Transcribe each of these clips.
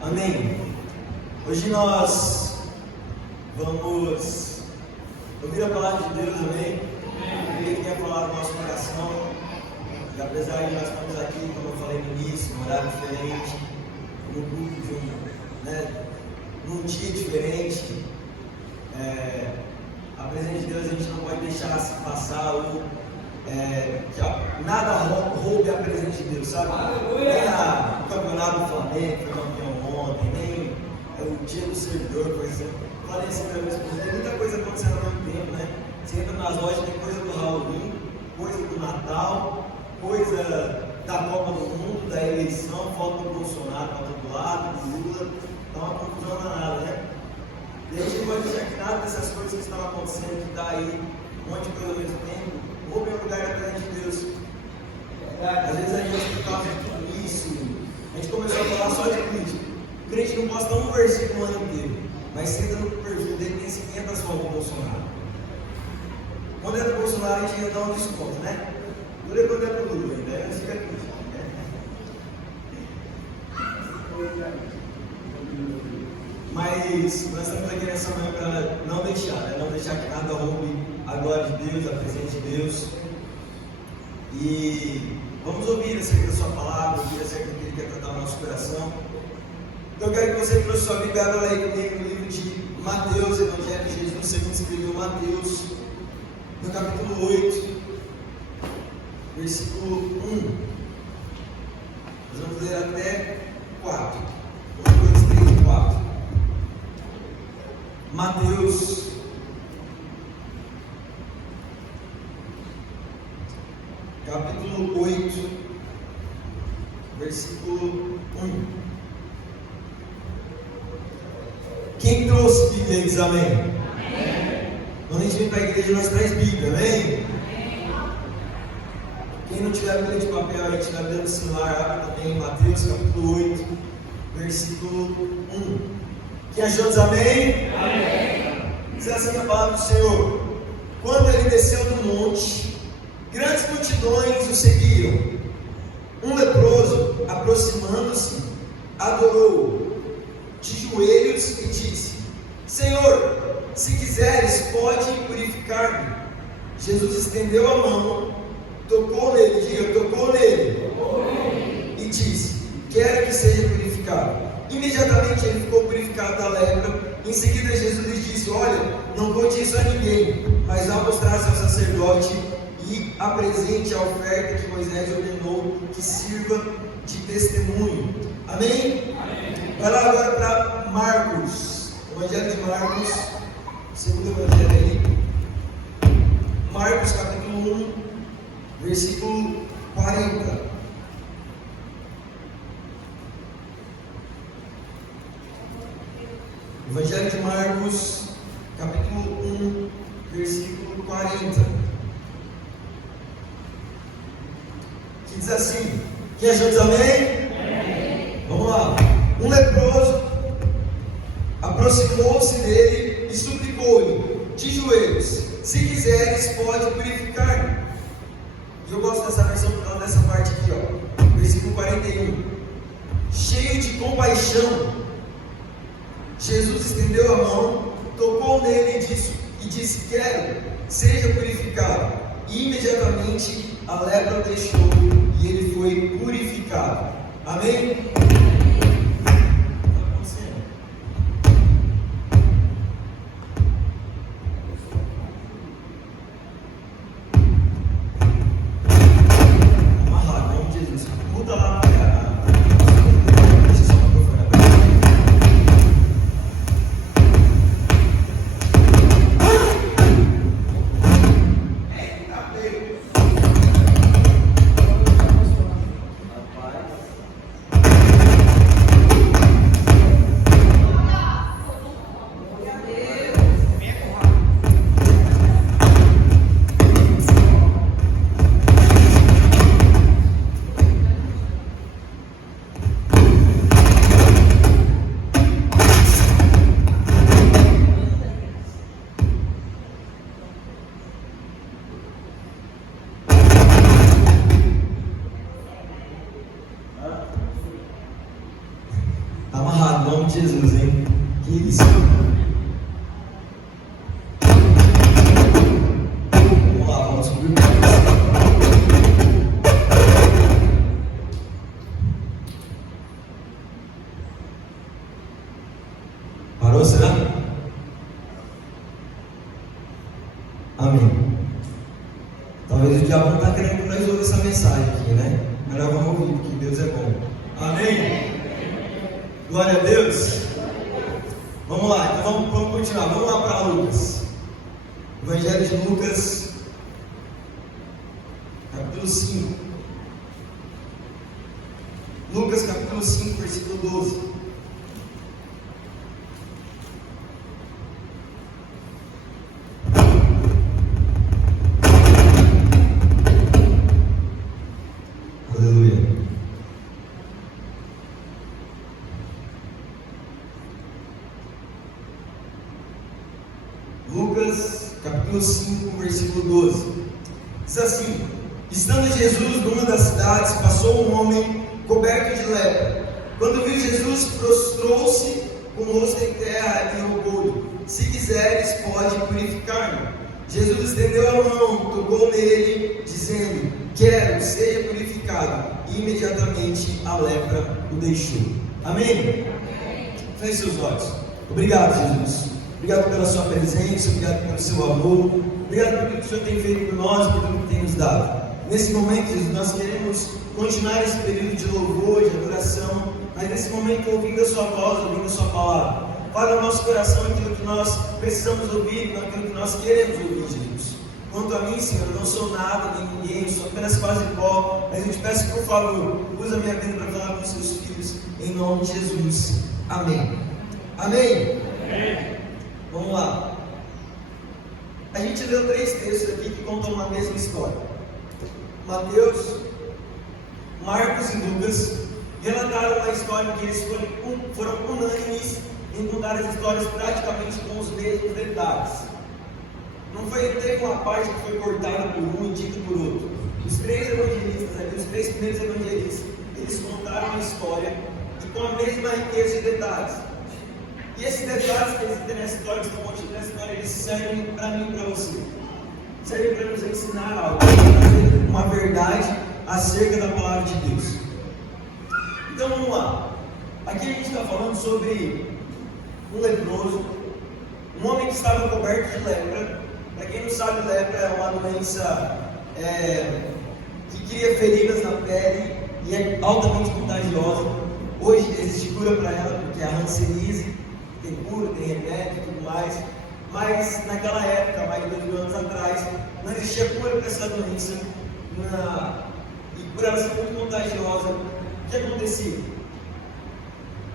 Amém. Hoje nós vamos ouvir a palavra de Deus, amém? Ele quer falar no nosso coração. E apesar de nós estamos aqui, como eu falei no início, num horário diferente, num grupo num dia diferente, a presença de Deus a gente não pode deixar se passar ou que nada roube a presença de Deus, sabe? Nem o campeonato do Flamengo foi campeão ontem, nem o dia do servidor, por exemplo. Falei assim pra minha esposa, tem muita coisa acontecendo ao mesmo tempo, né? Você entra nas lojas, tem coisa do Halloween, coisa do Natal, coisa da Copa do Mundo, da eleição, foto do Bolsonaro para todo lado, do Lula, dá uma confusão danada, né? E a gente não pode deixar que nada dessas coisas que estão acontecendo, que está aí, um monte de coisa ao mesmo tempo, roube o lugar da presença de Deus. Às vezes a gente, por causa de tudo isso, a gente começou a falar só de política. O crente não posta um versículo o ano inteiro, mas senta no perfil dele tem 500 fotos do Bolsonaro. Quando é do Bolsonaro, a gente ia dar um desconto, né? Dura quando é pro Lula, daí não fica triste, né? Mas nós estamos aqui nessa manhã para não deixar que nada roube a glória de Deus, a presença de Deus. E vamos ouvir acerca da sua palavra, ouvir acerca do que Ele quer tratar no nosso coração. Então eu quero que você trouxe sua Bíblia, abra aí comigo no livro de Mateus, Evangelho de Jesus, segundo escreveu Mateus, no capítulo 8, versículo 1. Nós vamos ler até 4. 1, 2, 3 e 4. Mateus, capítulo 8, versículo 1. Quem trouxe Bíblia, diz amém? Amém. Quando a gente vem para a igreja, nós traz Bíblia, amém? Amém. Quem não tiver Bíblia de papel, a gente tiver Bíblia no celular, abre também Mateus, capítulo 8, versículo 1. Quem achou, diz amém? Amém. Diz assim a palavra do Senhor: quando ele desceu do monte, grandes multidões o seguiram. Um leproso, aproximando-se, adorou-o de joelhos e disse: Senhor, se quiseres, pode purificar-me. Jesus estendeu a mão, tocou nele, e disse: quero que seja purificado. Imediatamente ele ficou purificado da lepra. Em seguida Jesus lhe disse: olha, não conte isso a ninguém, mas vá mostrar-se ao sacerdote e apresente a oferta que Moisés ordenou que sirva de testemunho. Amém? Amém. Vai lá agora para Marcos, Evangelho de Marcos, segundo Evangelho aí. Marcos capítulo 1, versículo 40. Evangelho de Marcos, capítulo 1, versículo 40. Que diz assim: quem achou, diz amém? Amém. Vamos lá. Um leproso aproximou-se dele e suplicou-lhe de joelhos: se quiseres, pode purificar-me. E eu gosto dessa versão por causa dessa parte aqui, ó. Versículo 41. Cheio de compaixão, Jesus estendeu a mão, tocou nele e disse: quero, seja purificado. E imediatamente a lepra deixou e ele foi purificado. Amém? Rapaz. em nome de Jesus, hein? Que isso. Vamos lá, vamos subir. Parou, será? Amém. Talvez o diabo não está querendo que nós ouvimos essa mensagem aqui, né? Melhor vamos ouvir, porque Deus é bom. Amém? Glória a Deus. Vamos lá, então vamos continuar. Vamos lá para Lucas. Evangelho de Lucas, capítulo 5. Lucas, capítulo 5, versículo 12. Lucas, capítulo 5, versículo 12. Diz assim: estando Jesus numa das cidades, passou um homem coberto de lepra. Quando viu Jesus, prostrou-se com o rosto em terra e rogou-lhe: se quiseres, pode purificar-me. Jesus estendeu a mão, tocou nele, dizendo: quero, seja purificado. E imediatamente a lepra o deixou. Amém? Feche seus olhos. Obrigado, Jesus. Obrigado pela sua presença, obrigado pelo seu amor, obrigado por tudo que o Senhor tem feito por nós, por tudo que tem nos dado. Nesse momento, Jesus, nós queremos continuar esse período de louvor, de adoração, mas nesse momento ouvindo a sua voz, ouvindo a sua palavra. Fala no nosso coração aquilo que nós precisamos ouvir, aquilo que nós queremos ouvir, Jesus. Quanto a mim, Senhor, eu não sou nada, nem ninguém, eu sou apenas quase pó, mas eu te peço, por favor, usa a minha vida para falar com os seus filhos, em nome de Jesus. Amém. Amém. Amém. Vamos lá. A gente leu 3 textos aqui que contam uma mesma história. Mateus, Marcos e Lucas relataram uma história que eles foram unânimes em contar as histórias praticamente com os mesmos detalhes. Não teve uma parte que foi cortada por um e dita por outro. Os 3 evangelistas ali, os 3 primeiros evangelistas, eles contaram a história e com a mesma riqueza de detalhes. E esses detalhes que existem nessa história, que estão contidos nessa história, eles servem para mim e para você. Servem para nos ensinar algo, uma verdade acerca da palavra de Deus. Então vamos lá. Aqui a gente está falando sobre um leproso, um homem que estava coberto de lepra. Para quem não sabe, lepra é uma doença que cria feridas na pele e é altamente contagiosa. Hoje existe cura para ela, porque é a hanseníase. Tem cura, tem remédio e tudo mais, mas naquela época, mais de 2 anos atrás, não existia cura para essa doença, e por ela ser muito contagiosa. O que acontecia?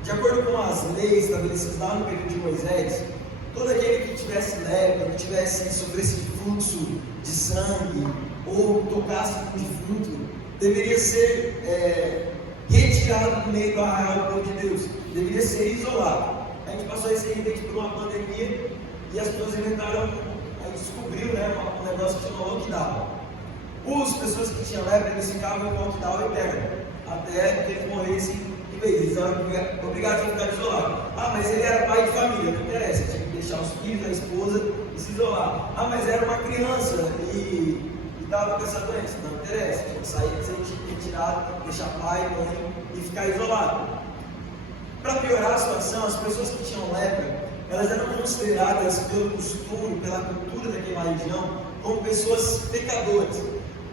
De acordo com as leis estabelecidas lá no período de Moisés, todo aquele que tivesse lepra, que sofresse de fluxo de sangue, ou tocasse um defunto, deveria ser retirado do meio do arraial do povo de Deus, deveria ser isolado. A gente passou recentemente por uma pandemia e as pessoas inventaram, a gente descobriu, um negócio que chama lockdown. As pessoas que tinham lepra, eles ficavam em lockdown eterno, até que eles morressem de vez. Eles eram obrigados a ficar isolados. Mas ele era pai de família, não interessa, tinha que deixar os filhos, a esposa e se isolar. Mas era uma criança e estava com essa doença, não interessa, tinha que sair, tinha que retirar, deixar pai, mãe e ficar isolado. Para piorar a situação, as pessoas que tinham lepra, elas eram consideradas pelo costume, pela cultura daquela região, como pessoas pecadoras.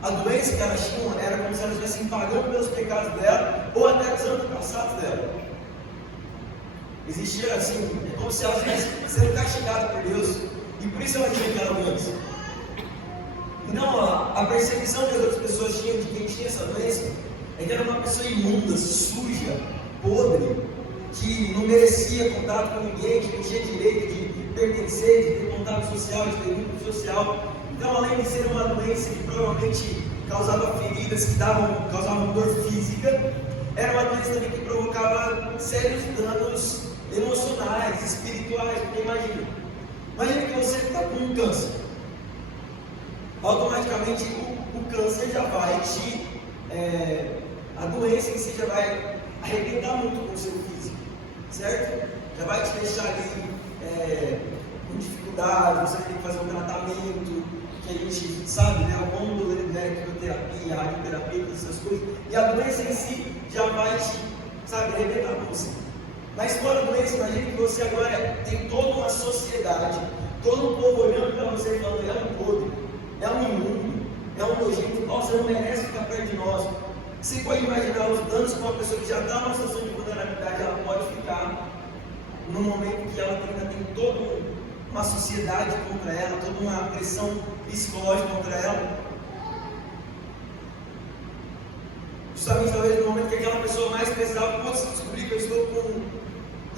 A doença que elas tinham era como se elas estivessem pagando pelos pecados dela, ou até dos antepassados dela. Existia assim, é como se elas estivessem sendo castigadas por Deus, e por isso elas tinham aquela doença. Então, a percepção que as outras pessoas tinham de quem tinha essa doença é que era uma pessoa imunda, suja, podre, que não merecia contato com ninguém, que não tinha direito de pertencer, de ter contato social, de ter vínculo social. Então, além de ser uma doença que provavelmente causava feridas que causavam dor física, era uma doença também que provocava sérios danos emocionais, espirituais. Porque imagina que você está com um câncer. Automaticamente o câncer já vai a doença em si já vai arrebentar muito com o seu físico. certo? Já vai te deixar ali com dificuldade, você tem que fazer um tratamento, que a gente sabe, né? O mundo da quimioterapia, radioterapia, todas essas coisas, e a doença em si já vai te, sabe, arrebentar com você. Mas fora doença, imagine que você agora tem toda uma sociedade, todo um povo olhando para você e falando: é um podre, é um imundo, é um nojento, você não merece ficar perto de nós. Você pode imaginar os danos que uma pessoa que já está numa situação de vulnerabilidade ela pode ficar no momento que ela ainda tem toda uma sociedade contra ela, toda uma pressão psicológica contra ela. Justamente talvez no momento que aquela pessoa mais precisava, pode descobrir que eu estou com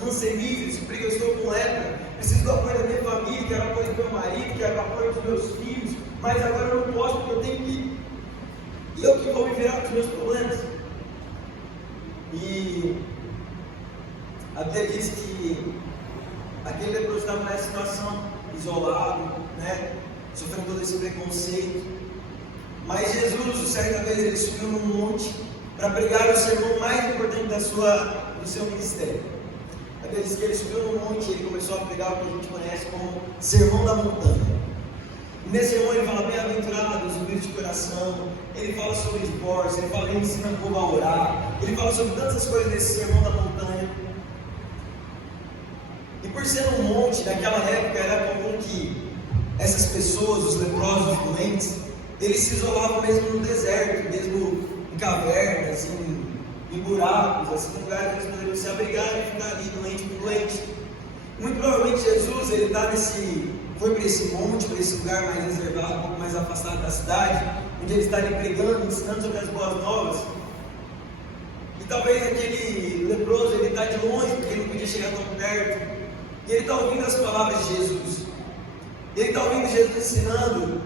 hanseníase, descobrir que eu estou com lepra, preciso do apoio da minha família, quero o apoio do meu marido, quero o apoio dos meus filhos, mas agora eu não posso porque eu tenho que. E eu que vou me virar com os meus problemas. E a Bíblia diz que aquele leproso estava nessa situação, isolado, né? Sofrendo todo esse preconceito. Mas Jesus, certa vez, ele subiu num monte para pregar o sermão mais importante do seu ministério. A Bíblia diz que ele subiu num monte e ele começou a pregar o que a gente conhece como Sermão da Montanha. Nesse sermão ele fala: bem-aventurados, humildes de coração. Ele fala sobre divórcio, ele ensina o povo a orar, ele fala sobre tantas coisas nesse Sermão da Montanha. E por ser um monte, naquela época era comum que essas pessoas, os leprosos, os doentes, eles se isolavam mesmo no deserto, mesmo em cavernas, em buracos, assim, em lugares que eles poderiam se abrigar e ficar ali doente com doente. Muito provavelmente Jesus, ele foi para esse monte, para esse lugar mais reservado, um pouco mais afastado da cidade, onde ele está ali pregando, ensinando sobre as boas novas. E talvez aquele leproso, ele está de longe, porque ele não podia chegar tão perto, e ele está ouvindo as palavras de Jesus. Ele está ouvindo Jesus ensinando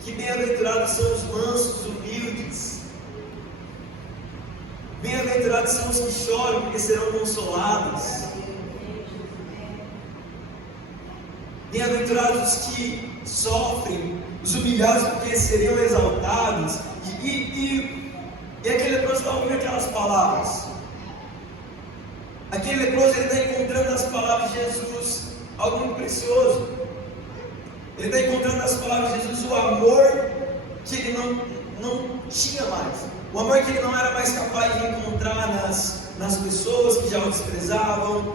que bem-aventurados são os mansos, humildes. Bem-aventurados são os que choram, porque serão consolados. Bem-aventurados os que sofrem, os humilhados, porque seriam exaltados. E aquele leproso está ouvindo aquelas palavras. Aquele leproso, ele está encontrando nas palavras de Jesus algo muito precioso. Ele está encontrando nas palavras de Jesus o amor que ele não tinha mais. O amor que ele não era mais capaz de encontrar nas pessoas que já o desprezavam.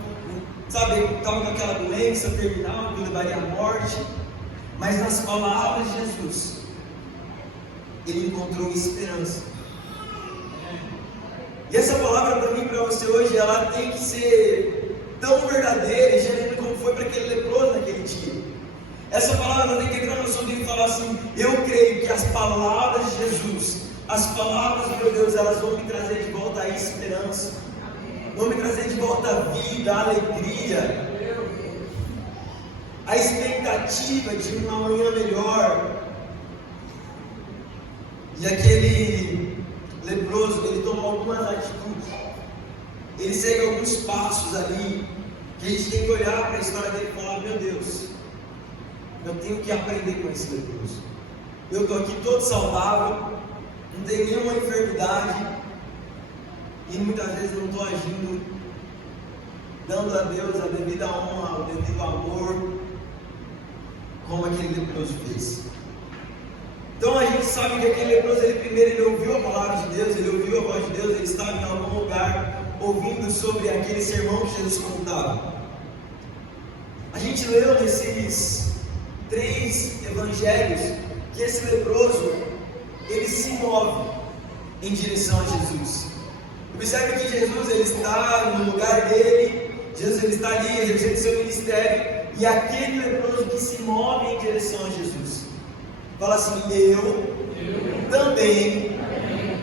Sabe, ele estava com aquela doença terminal que levaria à morte. Mas nas palavras de Jesus, ele encontrou esperança. E essa palavra para mim e para você hoje, ela tem que ser tão verdadeira e genuína como foi para aquele leproso naquele dia. Essa palavra tem que entrar no seu livro e falar assim: eu creio que as palavras de Jesus, as palavras do meu Deus, elas vão me trazer de volta a esperança, vão me trazer de volta a vida, a alegria, a expectativa de uma manhã melhor. E aquele leproso, ele tomou algumas atitudes, ele segue alguns passos ali, que a gente tem que olhar para a história dele e falar: meu Deus, eu tenho que aprender com esse leproso. Eu estou aqui todo saudável, não tenho nenhuma enfermidade, e muitas vezes não estou agindo, dando a Deus a devida honra, o devido amor, como aquele leproso fez. Então a gente sabe que aquele leproso, ele ouviu a palavra de Deus, ele ouviu a voz de Deus, ele estava em algum lugar ouvindo sobre aquele sermão que Jesus contava. A gente leu nesses 3 evangelhos que esse leproso, ele se move em direção a Jesus. Observe que Jesus, ele está no lugar dele, Jesus, ele está ali exercendo seu ministério, e aquele leproso que se move em direção a Jesus fala assim: eu também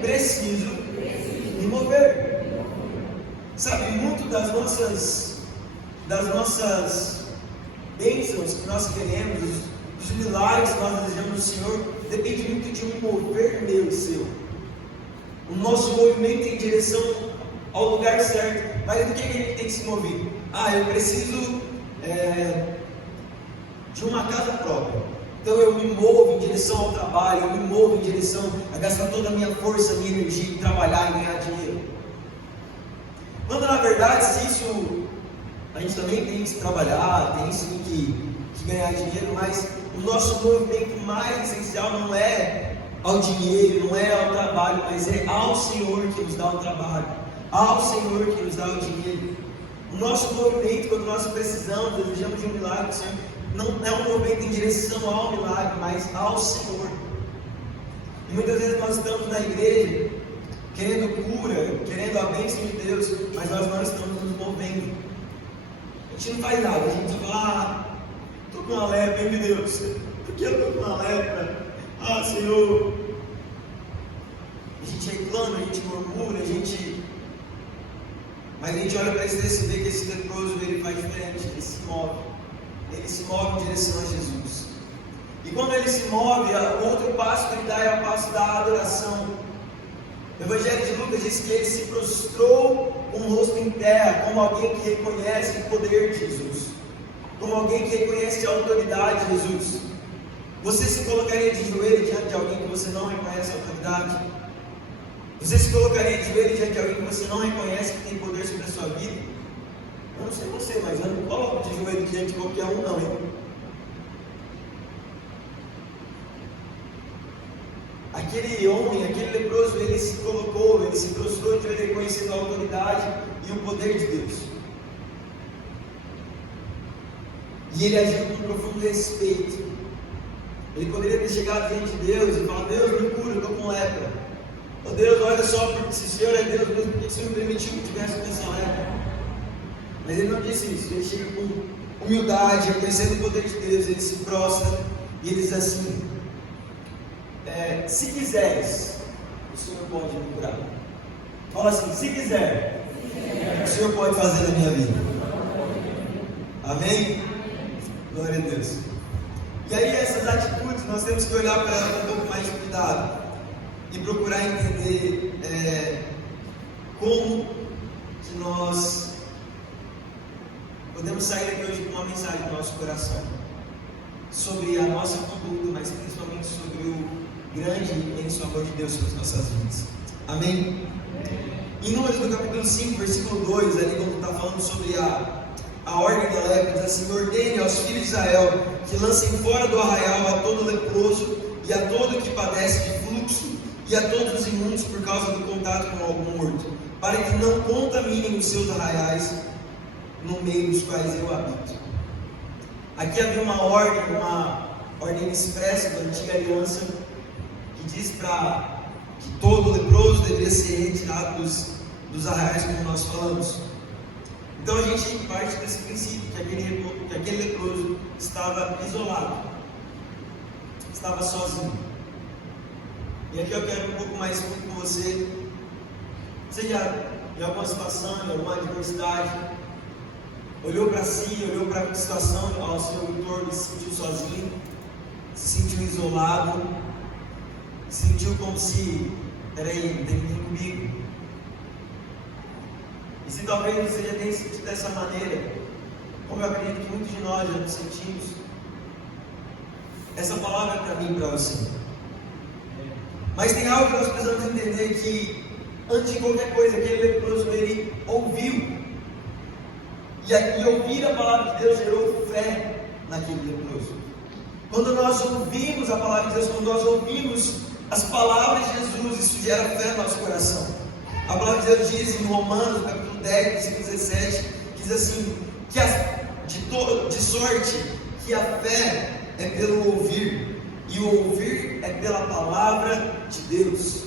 preciso me mover. Sabe, muito das nossas bênçãos que nós queremos, os milagres que nós desejamos do Senhor, depende muito de um mover meu e seu. O nosso movimento em direção ao lugar certo. Mas do que a gente tem que se mover? Eu preciso de uma casa própria. Então eu me movo em direção ao trabalho, eu me movo em direção a gastar toda a minha força, a minha energia em trabalhar e ganhar dinheiro. Quando na verdade, se isso a gente também tem que trabalhar, tem sim que ganhar dinheiro, mas o nosso movimento mais essencial não é ao dinheiro, não é ao trabalho, mas é ao Senhor que nos dá o trabalho, ao Senhor que nos dá o dinheiro. O nosso movimento, quando nós precisamos, desejamos de um milagre, Senhor, não é um movimento em direção ao milagre, mas ao Senhor. E muitas vezes nós estamos na igreja querendo cura, querendo a bênção de Deus, mas nós não estamos nos movendo. A gente não faz nada, a gente fala, estou com uma lepra, meu Deus, por que eu estou com uma lepra? Senhor. A gente reclama, a gente murmura, mas a gente olha para esse texto e vê que esse leproso ele faz diferente, ele se move em direção a Jesus. E quando ele se move, o outro passo que ele dá é o passo da adoração. O Evangelho de Lucas diz que ele se prostrou com o rosto em terra, como alguém que reconhece o poder de Jesus, como alguém que reconhece a autoridade de Jesus. Você se colocaria de joelho diante de alguém que você não reconhece a autoridade? Você se colocaria de joelho diante de alguém que você não reconhece que tem poder sobre a sua vida? Eu não sei você, mas eu não coloco de joelho diante de qualquer um não, hein? Aquele homem, aquele leproso, ele se colocou, ele se prostrou de joelho reconhecendo a autoridade e o poder de Deus. E ele agiu com profundo respeito. Ele poderia ter chegado diante de Deus e falar: Deus, me cura, eu estou com lepra. Oh Deus, olha só, porque se o Senhor é Deus, por que o Senhor permitiu que tivesse com essa lepra? Mas ele não disse isso, ele chega com humildade, reconhecendo o poder de Deus, ele se prostra e ele diz assim: se quiseres, o Senhor pode me curar. Fala assim: se quiser, o Senhor pode fazer na minha vida. Amém? Glória a Deus. E aí essas atitudes nós temos que olhar para elas com um pouco mais de cuidado e procurar entender como que nós podemos sair daqui hoje com uma mensagem no nosso coração sobre a nossa conduta, mas principalmente sobre o grande e imenso amor de Deus sobre as nossas vidas. Amém? Em Números no capítulo 5, versículo 2, ali quando está falando sobre a ordem da lepra, diz assim: ordene aos filhos de Israel que lancem fora do arraial a todo leproso e a todo que padece de fluxo e a todos os imundos por causa do contato com algum morto, para que não contaminem os seus arraiais no meio dos quais eu habito. Aqui havia uma ordem expressa da antiga aliança que diz para que todo leproso deveria ser retirado dos arraiais, como nós falamos. Então a gente parte desse princípio que aquele leproso estava isolado, estava sozinho. E aqui eu quero um pouco mais fundo com você. Seja em alguma situação, em alguma adversidade, olhou para si, olhou para a situação ao seu entorno e se sentiu sozinho, se sentiu isolado, se sentiu como se, peraí, não tem ninguém comigo. E se talvez você já tenha sentido dessa maneira, como eu acredito que muitos de nós já nos sentimos, essa palavra é para mim e para você. Mas tem algo que nós precisamos entender, que antes de qualquer coisa, aquele leproso, ele ouviu. E ouvir a palavra de Deus gerou fé naquele leproso. Quando nós ouvimos a palavra de Deus, quando nós ouvimos as palavras de Jesus, isso gera fé no nosso coração. A palavra de Deus diz em Romanos, capítulo 10, versículo 17, diz assim, de sorte que a fé é pelo ouvir, e o ouvir é pela palavra de Deus.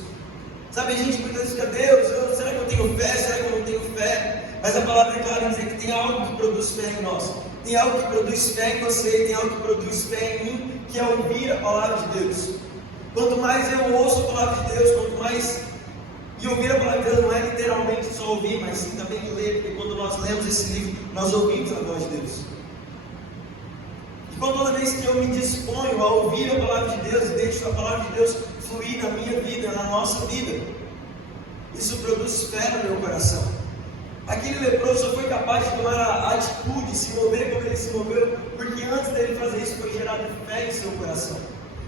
Sabe, a gente muitas vezes fica: Deus, será que eu tenho fé? Será que eu não tenho fé? Mas a palavra é clara em dizer que tem algo que produz fé em nós, tem algo que produz fé em você, tem algo que produz fé em mim, que é ouvir a palavra de Deus. Quanto mais eu ouço a palavra de Deus, quanto mais... E ouvir a palavra de Deus não é literalmente só ouvir, mas sim também ler, porque quando nós lemos esse livro, nós ouvimos a voz de Deus. E toda vez que eu me disponho a ouvir a palavra de Deus e deixo a palavra de Deus fluir na minha vida, na nossa vida, isso produz fé no meu coração. Aquele leproso só foi capaz de tomar a atitude, se mover como ele se moveu, porque antes dele fazer isso foi gerado fé em seu coração.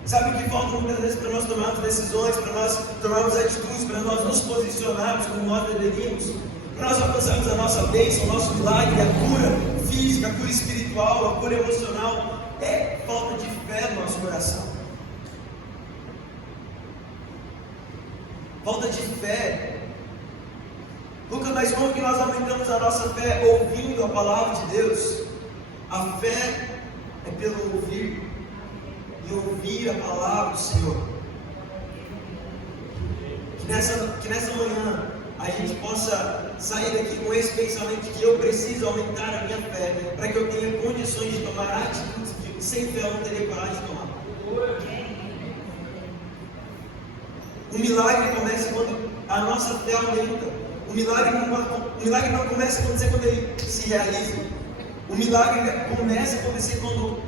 Sabe o que falta muitas vezes para nós tomarmos decisões, para nós tomarmos atitudes, para nós nos posicionarmos como nós deveríamos, para nós alcançarmos a nossa bênção, o nosso milagre, a cura? física, a cura espiritual, a cura emocional, é falta de fé no nosso coração. Falta de fé. Lucas, mas como que nós aumentamos a nossa fé? Ouvindo a palavra de Deus. A fé é pelo ouvir, e ouvir a palavra do Senhor. Que nessa manhã a gente possa sair daqui com esse pensamento de que eu preciso aumentar a minha fé, para que eu tenha condições de tomar atitudes que sem fé eu não teria coragem de tomar. O milagre começa quando a nossa fé aumenta. O milagre não começa a acontecer quando ele se realiza. O milagre começa a acontecer quando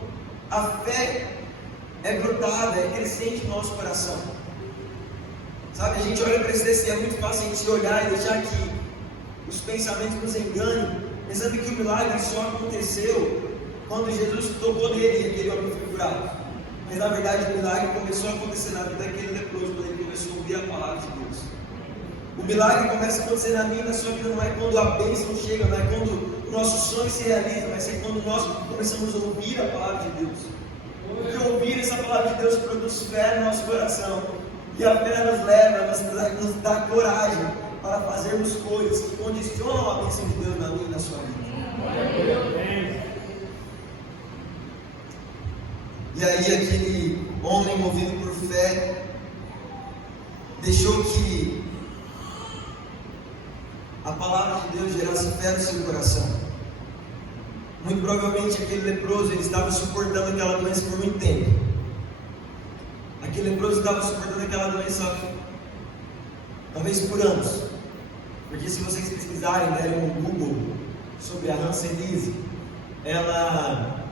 a fé é brotada, é crescente no nosso coração. Sabe, a gente olha para esse texto e é muito fácil a gente olhar e deixar que os pensamentos nos enganem, pensando que o milagre só aconteceu quando Jesus tocou nele e aquele homem foi curado. Mas na verdade o milagre começou a acontecer na vida daquele leproso, quando ele começou a ouvir a palavra de Deus. O milagre começa a acontecer na minha e na sua vida, não é quando a bênção chega, não é quando o nosso sonho se realiza, mas é quando nós começamos a ouvir a palavra de Deus. Porque ouvir essa palavra de Deus produz fé no nosso coração. E a fé nos leva, nos dá coragem para fazermos coisas que condicionam a bênção de Deus na minha e na sua vida. E aí aquele homem movido por fé deixou que a palavra de Deus gerasse fé no seu coração. Muito provavelmente aquele leproso ele estava suportando aquela doença por muito tempo. Aquele leproso estava suportando aquela doença talvez por anos. Porque se vocês pesquisarem, derem um Google sobre a hanseníase, ela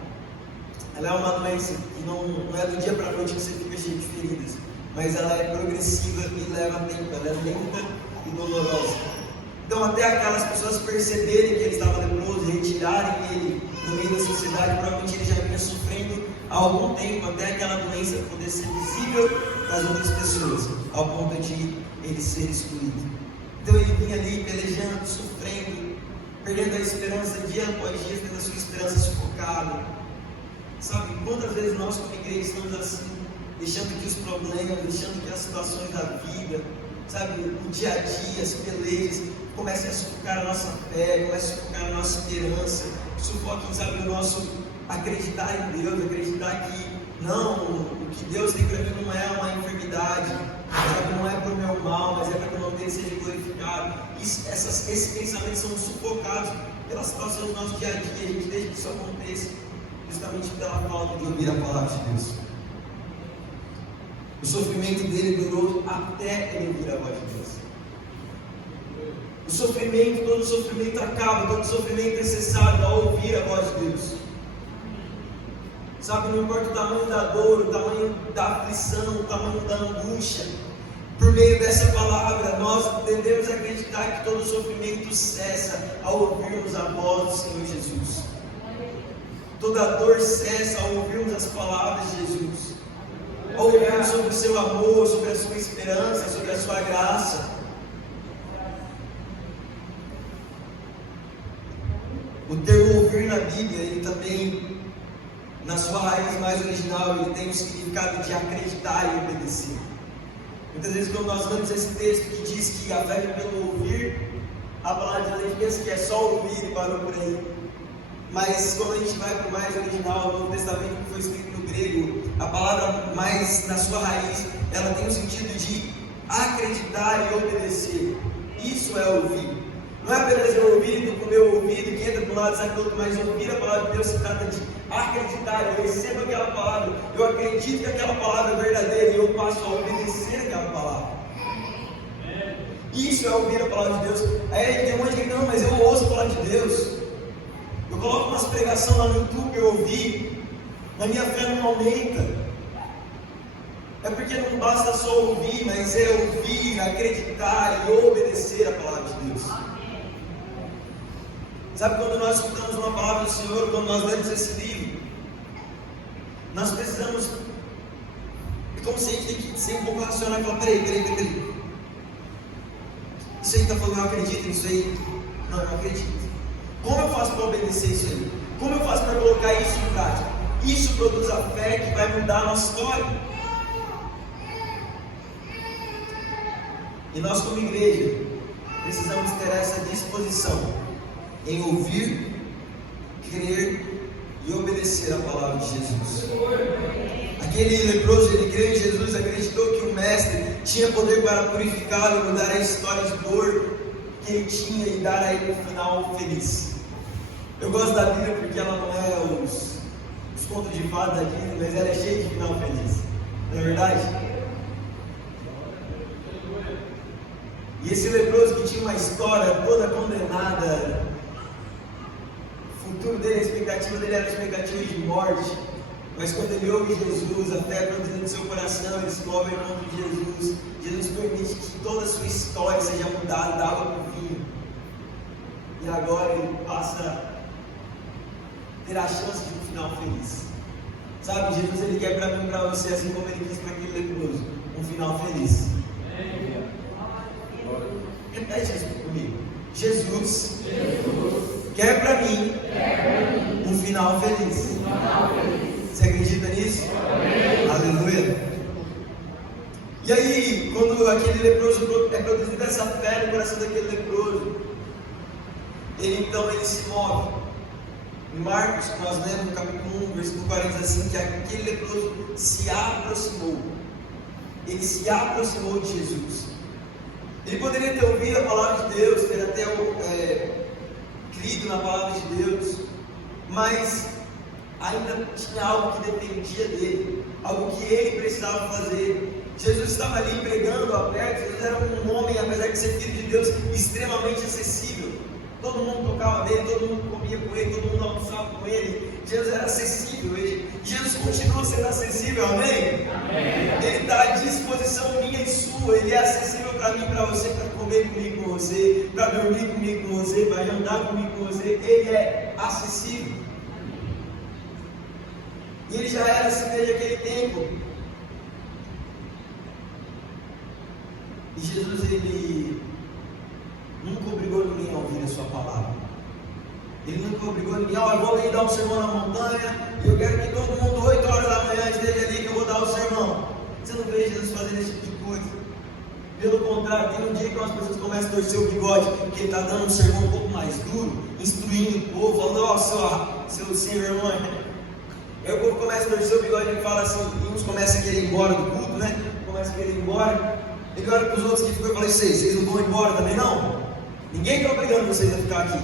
é uma doença que não é do dia para a noite que você fica cheio de feridas, mas ela é progressiva e leva tempo, ela é lenta e dolorosa. Então até aquelas pessoas perceberem que ele estava leproso e retirarem ele no meio da sociedade, provavelmente ele já vinha sofrendo há algum tempo, até aquela doença poder ser visível para as outras pessoas, ao ponto de ele ser excluído. Então ele vinha ali pelejando, sofrendo, perdendo a esperança dia após dia, tendo a sua esperança sufocada. Sabe, quantas vezes nós como igreja estamos assim, deixando que os problemas, deixando que as situações da vida, sabe, o dia a dia, as pelejas, comecem a sufocar a nossa fé, comecem a sufocar a nossa esperança, sufoquem, sabe, o nosso acreditar em Deus, acreditar que não, o que Deus tem para mim não é uma enfermidade, sabe, não é para o meu mal, mas é para que o nome dele seja glorificado. Esses pensamentos são sufocados pela situação do nosso dia a dia, a gente deixa que isso aconteça justamente pela falta de ouvir a palavra de Deus. O sofrimento dele durou até ele ouvir a voz de Deus. O sofrimento, todo sofrimento acaba, todo sofrimento é cessado ao ouvir a voz de Deus. Sabe, não importa o tamanho da dor, o tamanho da aflição, o tamanho da angústia, por meio dessa palavra, nós devemos acreditar que todo sofrimento cessa ao ouvirmos a voz do Senhor Jesus. Toda dor cessa ao ouvirmos as palavras de Jesus, ao ouvirmos sobre o seu amor, sobre a sua esperança, sobre a sua graça. O termo ouvir na Bíblia, ele também, na sua raiz mais original, ele tem o significado de acreditar e obedecer. Muitas vezes quando nós lemos esse texto que diz que a fé vem pelo ouvir a palavra de Deus, a gente pensa que é só ouvir e parou por aí. Mas quando a gente vai para o mais original, o Novo Testamento que foi escrito no grego, a palavra mais na sua raiz, ela tem o sentido de acreditar e obedecer. Isso é ouvir. Não é apenas eu ouvir com o meu ouvido que entra para um lado e sai para o outro, mas ouvir a palavra de Deus se trata de acreditar. Eu recebo aquela palavra, eu acredito que aquela palavra é verdadeira e eu passo a obedecer aquela palavra. Isso é ouvir a palavra de Deus. Aí tem um monte de gente, não, mas eu ouço a palavra de Deus. Eu coloco umas pregações lá no YouTube, eu ouvi, a minha fé não aumenta. É porque não basta só ouvir, mas é ouvir, acreditar e obedecer a palavra de Deus. Sabe, quando nós escutamos uma palavra do Senhor, quando nós lemos esse livro, nós precisamos, é como se a gente tem que ser um pouco racional e falar, peraí. Isso aí está falando, eu acredito nisso aí? Não, eu não acredito. Como eu faço para obedecer isso aí? Como eu faço para colocar isso em prática? Isso produz a fé que vai mudar a nossa história. E nós, como igreja, precisamos ter essa disposição em ouvir, crer e obedecer a palavra de Jesus. Aquele leproso, ele creu em Jesus, acreditou que o Mestre tinha poder para purificá-lo e mudar a história de dor que ele tinha e dar a ele um final feliz. Eu gosto da Bíblia porque ela não é os contos de fadas da Disney, mas ela é cheia de final feliz. Não é verdade? E esse leproso que tinha uma história toda condenada, o futuro dele, a expectativa dele era a expectativa de morte, mas quando ele ouve Jesus, a fé produzida no seu coração, ele se move em nome de Jesus. Jesus permite que toda a sua história seja mudada da água para o vinho. E agora ele passa a ter a chance de um final feliz. Sabe, Jesus ele quer para mim e para você, assim como ele quis para aquele leproso, um final feliz. Repete isso comigo. Jesus quer para mim um final feliz. Você acredita nisso? Aleluia. E aí, quando aquele leproso é produzido essa fé no coração daquele leproso, ele se move. Em Marcos, nós lemos no capítulo 1, versículo 40, diz assim, que aquele leproso se aproximou. Ele se aproximou de Jesus. Ele poderia ter ouvido a palavra de Deus, ter até crido na palavra de Deus, mas ainda tinha algo que dependia dele, algo que ele precisava fazer. Jesus estava ali pregando a perto. Jesus era um homem, apesar de ser filho de Deus, extremamente acessível. Todo mundo tocava nele, todo mundo comia com ele, todo mundo almoçava com ele. Jesus era acessível. Jesus continua sendo acessível, amém? Amém. Ele está à disposição minha e sua. Ele é acessível para mim e para você, para comer comigo com você, para dormir comigo com você, para jantar comigo com você. Ele é acessível. E ele já era assim desde aquele tempo. E Jesus, ele nunca obrigou ninguém a ouvir a sua palavra. Ele nunca obrigou ninguém, eu vou ali dar um sermão na montanha, e eu quero que todo mundo, 8 horas da manhã, esteja ali que eu vou dar o sermão. Você não vê Jesus fazendo esse tipo de coisa. Pelo contrário, tem um dia que as pessoas começam a torcer o bigode, porque ele está dando um sermão um pouco mais duro, instruindo o povo, falando, seu irmão. Aí o povo começa a torcer o bigode e fala assim, e uns começam a querer ir embora do culto, né? Começam a querer ir embora. Ele olha para os outros que ficam e fala, vocês não vão embora também não? Ninguém está obrigando vocês a ficar aqui.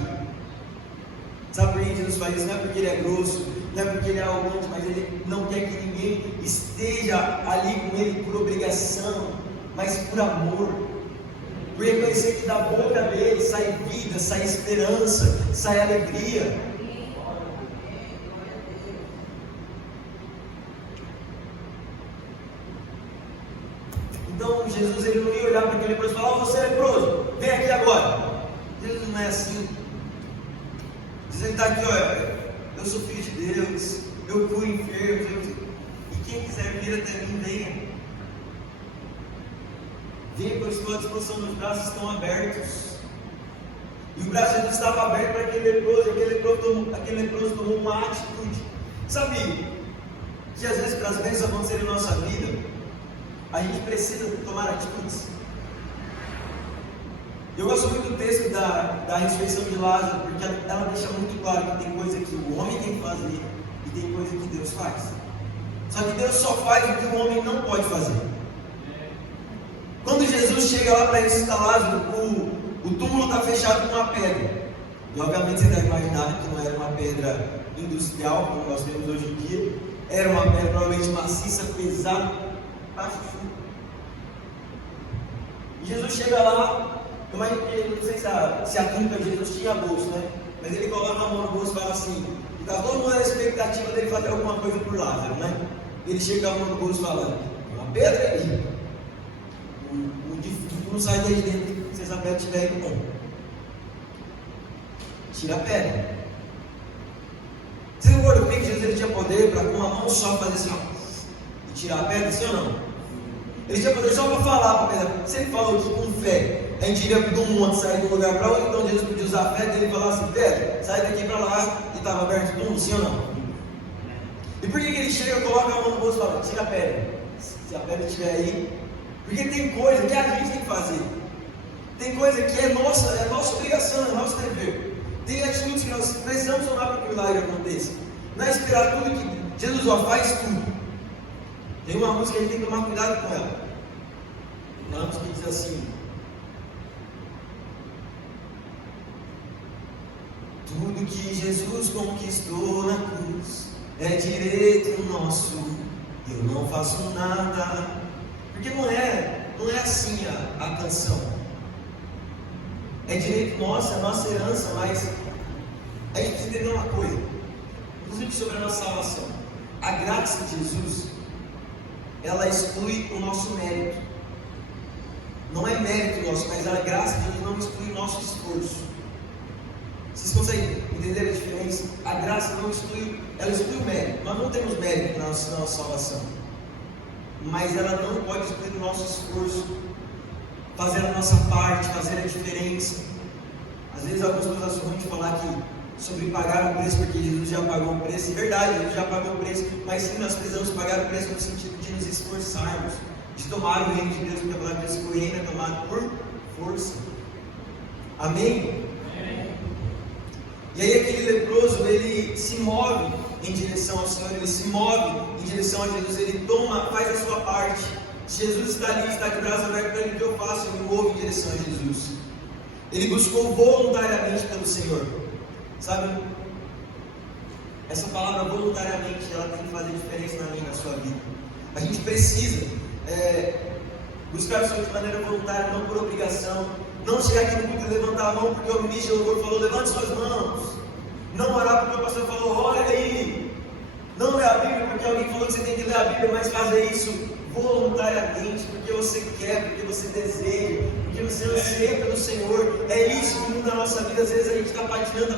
Sabe por que Jesus faz isso? Não é porque ele é grosso, não é porque ele é arrogante, mas ele não quer que ninguém esteja ali com ele por obrigação, mas por amor. Por reconhecer que da boca dele sai vida, sai esperança, sai alegria. Então Jesus ele não ia olhar para aquele leproso e falar, você é leproso, vem aqui agora. Jesus não é assim. Jesus está aqui, olha, eu sou filho de Deus, eu curo enfermos, e quem quiser vir até mim, venha. Venha, que eu estou à disposição, meus braços estão abertos. E o braço de Jesus estava aberto para aquele leproso, e aquele leproso tomou uma atitude. Sabe que às vezes para as bênçãos acontecerem na nossa vida, a gente precisa tomar atitudes. Eu gosto muito do texto da ressurreição de Lázaro, porque ela deixa muito claro que tem coisa que o homem tem que fazer e tem coisa que Deus faz. Só que Deus só faz o que o homem não pode fazer. Quando Jesus chega lá para ressuscitar Lázaro, o túmulo está fechado com uma pedra. E obviamente você deve imaginar que não era uma pedra industrial, como nós temos hoje em dia. Era uma pedra provavelmente maciça, pesada, para chuchu. E Jesus chega lá. Eu imagino que, não sei se a túnica de Jesus tinha bolso, né? Mas ele coloca a mão no bolso e fala assim, e está todo mundo na expectativa dele fazer alguma coisa por Lázaro, né? Ele chega a mão no bolso e fala, uma pedra ali. O defunto não sai daí dentro, se essa pedra estiver aí não. Tira a pedra. Você não concorda comigo que Jesus ele tinha poder para com uma mão só fazer assim, e tirar a pedra, sim ou não? Ele tinha poder só para falar para a pedra. Se ele falou que com fé a gente iria de um monte, sair de um lugar para outro, então Jesus podia usar a fé dele e falar assim: Pedro, sai daqui para lá, e estava aberto tudo, sim ou não? E por que ele chega, coloca a mão no bolso e fala: tira a pedra? Se a pedra estiver aí, porque tem coisa que a gente tem que fazer, tem coisa que é nossa obrigação, é nosso dever, tem atitudes que nós precisamos tomar para que o milagre aconteça. Não é esperar tudo que Jesus ó, faz tudo. Tem uma música que a gente tem que tomar cuidado com ela. Uma música que diz assim: tudo que Jesus conquistou na cruz é direito nosso, eu não faço nada. Porque não é assim a canção. É direito nosso, é nossa herança, mas a gente precisa entender uma coisa, inclusive sobre a nossa salvação. A graça de Jesus, ela exclui o nosso mérito. Não é mérito nosso, mas a graça de Deus não exclui o nosso esforço. Vocês conseguem entender a diferença? A graça não exclui, ela exclui o mérito. Nós não temos mérito na nossa salvação, mas ela não pode excluir o nosso esforço, fazer a nossa parte, fazer a diferença. Às vezes algumas pessoas acham ruim de falar sobre pagar o preço, porque Jesus já pagou o preço. É verdade, Jesus já pagou o preço, mas sim, nós precisamos pagar o preço no sentido de nos esforçarmos, de tomar o reino de Deus, porque a palavra diz que o reino é tomado por força. Amém? E aí aquele leproso, ele se move em direção ao Senhor, ele se move em direção a Jesus, ele faz a sua parte. Jesus está ali, está de braços abertos para ele, que eu faço, ele move em direção a Jesus. Ele buscou voluntariamente pelo Senhor. Sabe, essa palavra voluntariamente, ela tem que fazer diferença na minha e na sua vida. A gente precisa buscar o Senhor de maneira voluntária, não por obrigação. Não chegar aqui no culto e levantar a mão porque o ministro de louvor falou: levante suas mãos. Não orar porque o pastor falou: olha aí. Não ler a Bíblia porque alguém falou que você tem que ler a Bíblia, mas fazer isso voluntariamente, porque você quer, porque você deseja, porque você anseia pelo Senhor. É isso que muda a nossa vida. Às vezes a gente está patinando,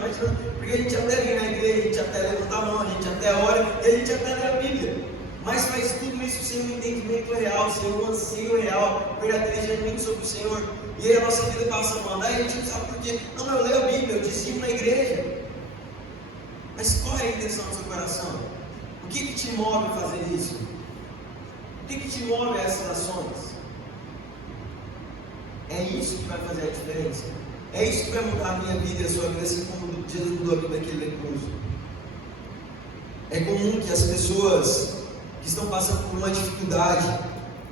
porque a gente até vem na igreja, a gente até levanta a mão, a gente até ora e a gente até lê a Bíblia. Mas faz tudo isso sem um entendimento real, sem um anseio real, verdadeiro e genuíno sobre o Senhor. E aí a nossa vida passa a mandar e a gente não sabe por quê. Não, eu leio a Bíblia, eu dizimo na igreja. Mas qual é a intenção do seu coração? O que te move a fazer isso? O que te move a essas ações? É isso que vai fazer a diferença. É isso que vai mudar a minha vida e a sua vida, assim como Jesus mudou a vida daquele leproso. É comum que as pessoas que estão passando por uma dificuldade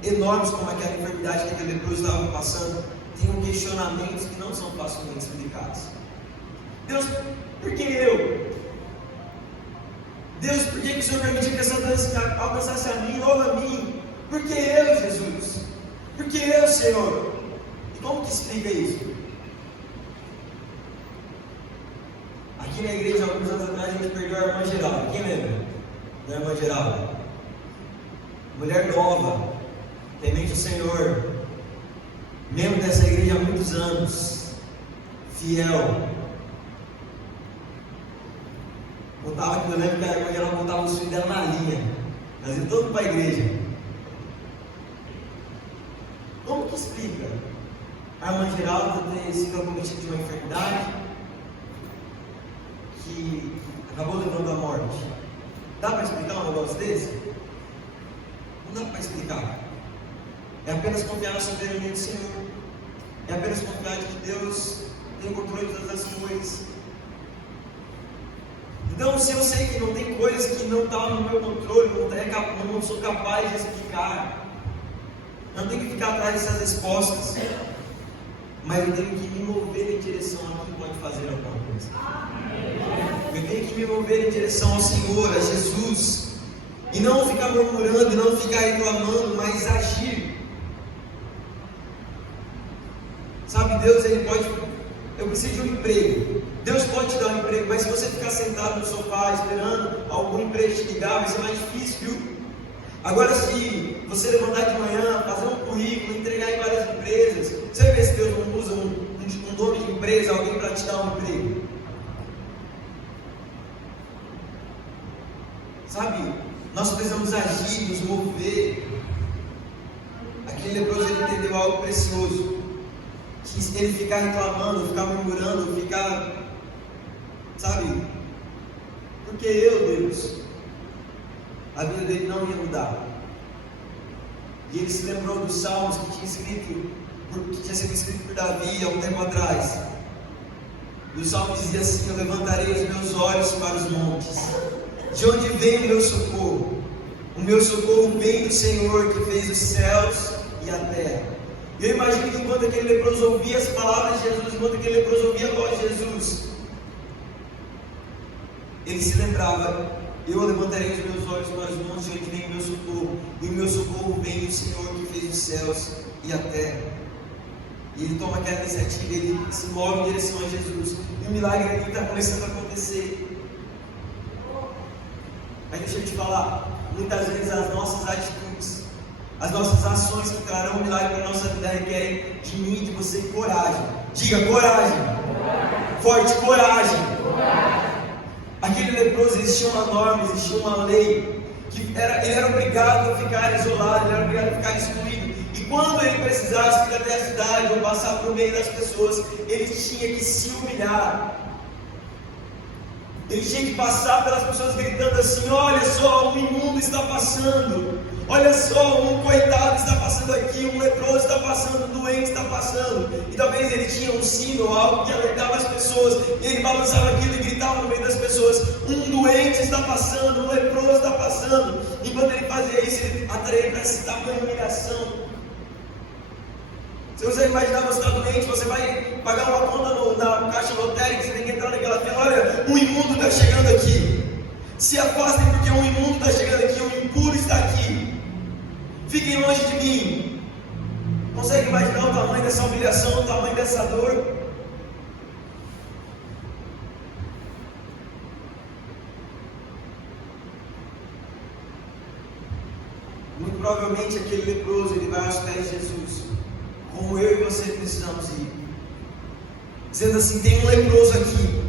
enorme, como aquela enfermidade que aquele leproso estava passando, tenham questionamentos que não são facilmente explicados. Deus, por que eu? Deus, por que o Senhor permitiu que essa doença alcançasse a mim ou a mim? Por que eu, Jesus? Por que eu, Senhor? E como que explica isso? Aqui na igreja, alguns anos atrás, a gente perdeu a irmã Geralda. Quem lembra da irmã Geralda? Mulher nova, temente o Senhor, membro dessa igreja há muitos anos, fiel. Eu lembro que a irmã Geralda botava os filhos dela na linha, trazia todo para a igreja. Como que explica a irmã Geralda ter sido acometida de uma enfermidade que acabou levando à morte? Dá para explicar um negócio desse? Não dá para explicar. É apenas confiar na soberania do Senhor. É apenas confiar de que Deus tem o controle de todas as coisas. Então, se eu sei que não tem coisas que não estão no meu controle, não sou capaz de explicar, não tenho que ficar atrás dessas respostas, mas eu tenho que me mover em direção a quem pode fazer alguma coisa. Eu tenho que me mover em direção ao Senhor, a Jesus, e não ficar murmurando, e não ficar reclamando, mas agir. Sabe, Deus, Ele pode... Eu preciso de um emprego. Deus pode te dar um emprego, mas se você ficar sentado no sofá esperando algum emprego te ligar, vai ser mais difícil, viu? Agora, se você levantar de manhã, fazer um currículo, entregar em várias empresas, você vai ver se Deus não usa um dono de empresa, alguém para te dar um emprego. Sabe, nós precisamos agir, nos mover. Aquele leproso, ele entendeu algo precioso, ele ficar reclamando, ficar murmurando, ficar, sabe? Porque Deus, a vida dele não ia mudar. E ele se lembrou dos salmos que tinha sido escrito por Davi há um tempo atrás. E o salmo dizia assim: eu levantarei os meus olhos para os montes. De onde vem o meu socorro? O meu socorro vem do Senhor que fez os céus e a terra. E eu imagino que enquanto aquele leproso ouvia as palavras de Jesus, enquanto aquele leproso ouvia a voz de Jesus, ele se lembrava: eu levantarei os meus olhos para os montes, de onde vem o meu socorro. E o meu socorro vem do Senhor que fez os céus e a terra. E ele toma aquela iniciativa, ele se move em direção a Jesus. E o milagre ali está começando a acontecer. Mas deixa eu te falar, muitas vezes as nossas atitudes, as nossas ações que trarão um milagre para a nossa vida requerem de mim e de você coragem. Diga coragem. Forte coragem. Aquele leproso, existia uma norma, existia uma lei, que ele era obrigado a ficar isolado, ele era obrigado a ficar excluído. E quando ele precisasse ir até a cidade ou passar por meio das pessoas, ele tinha que se humilhar. Ele tinha que passar pelas pessoas gritando assim: olha só, um imundo está passando, olha só, um coitado está passando aqui, um leproso está passando, um doente está passando. E talvez ele tinha um sino ou algo que alertava as pessoas, e ele balançava aquilo e gritava no meio das pessoas: um doente está passando, um leproso está passando. Enquanto ele fazia isso, ele atraía para esse tamanho de humilhação. Se você imaginar você está doente, você vai pagar uma conta na caixa lotérica, você tem que entrar naquela fila: olha, um imundo está chegando aqui. Se afastem porque um imundo está chegando aqui, um impuro está aqui. Fiquem longe de mim. Consegue imaginar o tamanho dessa humilhação, o tamanho dessa dor? Muito provavelmente aquele leproso, ele vai aos pés de Jesus, como eu e você precisamos ir, dizendo assim: tem um leproso aqui,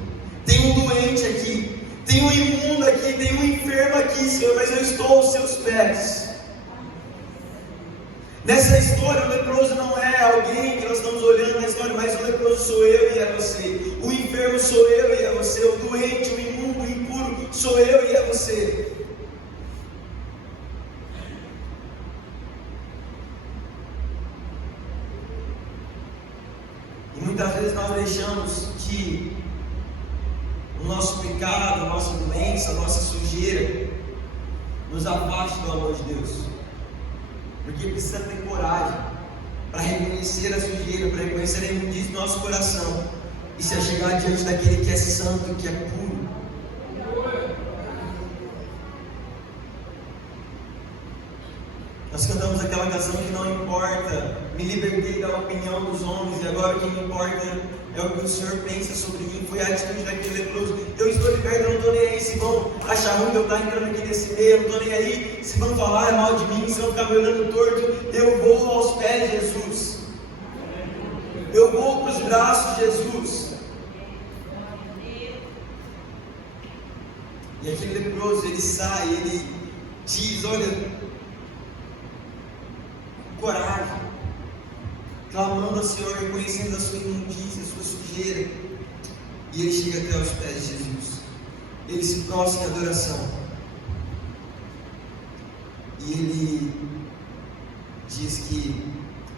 tem um doente aqui, tem um imundo aqui, tem um enfermo aqui, Senhor, mas eu estou aos seus pés. Nessa história, o leproso não é alguém que nós estamos olhando na história, mas o leproso sou eu e é você. O enfermo sou eu e é você. O doente, o imundo, o impuro sou eu e é você. E muitas vezes nós deixamos que o nosso pecado, a nossa doença, a nossa sujeira nos afaste do amor de Deus. Porque precisa ter coragem para reconhecer a sujeira, para reconhecer a imundície do nosso coração e se achegar diante daquele que é santo, que é puro. Nós cantamos aquela canção que não importa, me libertei da opinião dos homens e agora o que me importa é o que o Senhor pensa sobre mim. Foi a atitude daquele leproso: eu estou liberto, eu não estou nem aí se vão achar ruim de eu estar entrando aqui nesse meio, eu não estou nem aí se vão falar mal de mim, se vão ficar me olhando torto. Eu vou aos pés de Jesus, eu vou para os braços de Jesus. E aquele leproso, ele sai, ele diz: olha, coragem, clamando ao Senhor, reconhecendo a sua imundícia, a sua sujeira. E ele chega até os pés de Jesus. Ele se prostra em adoração. E ele diz que,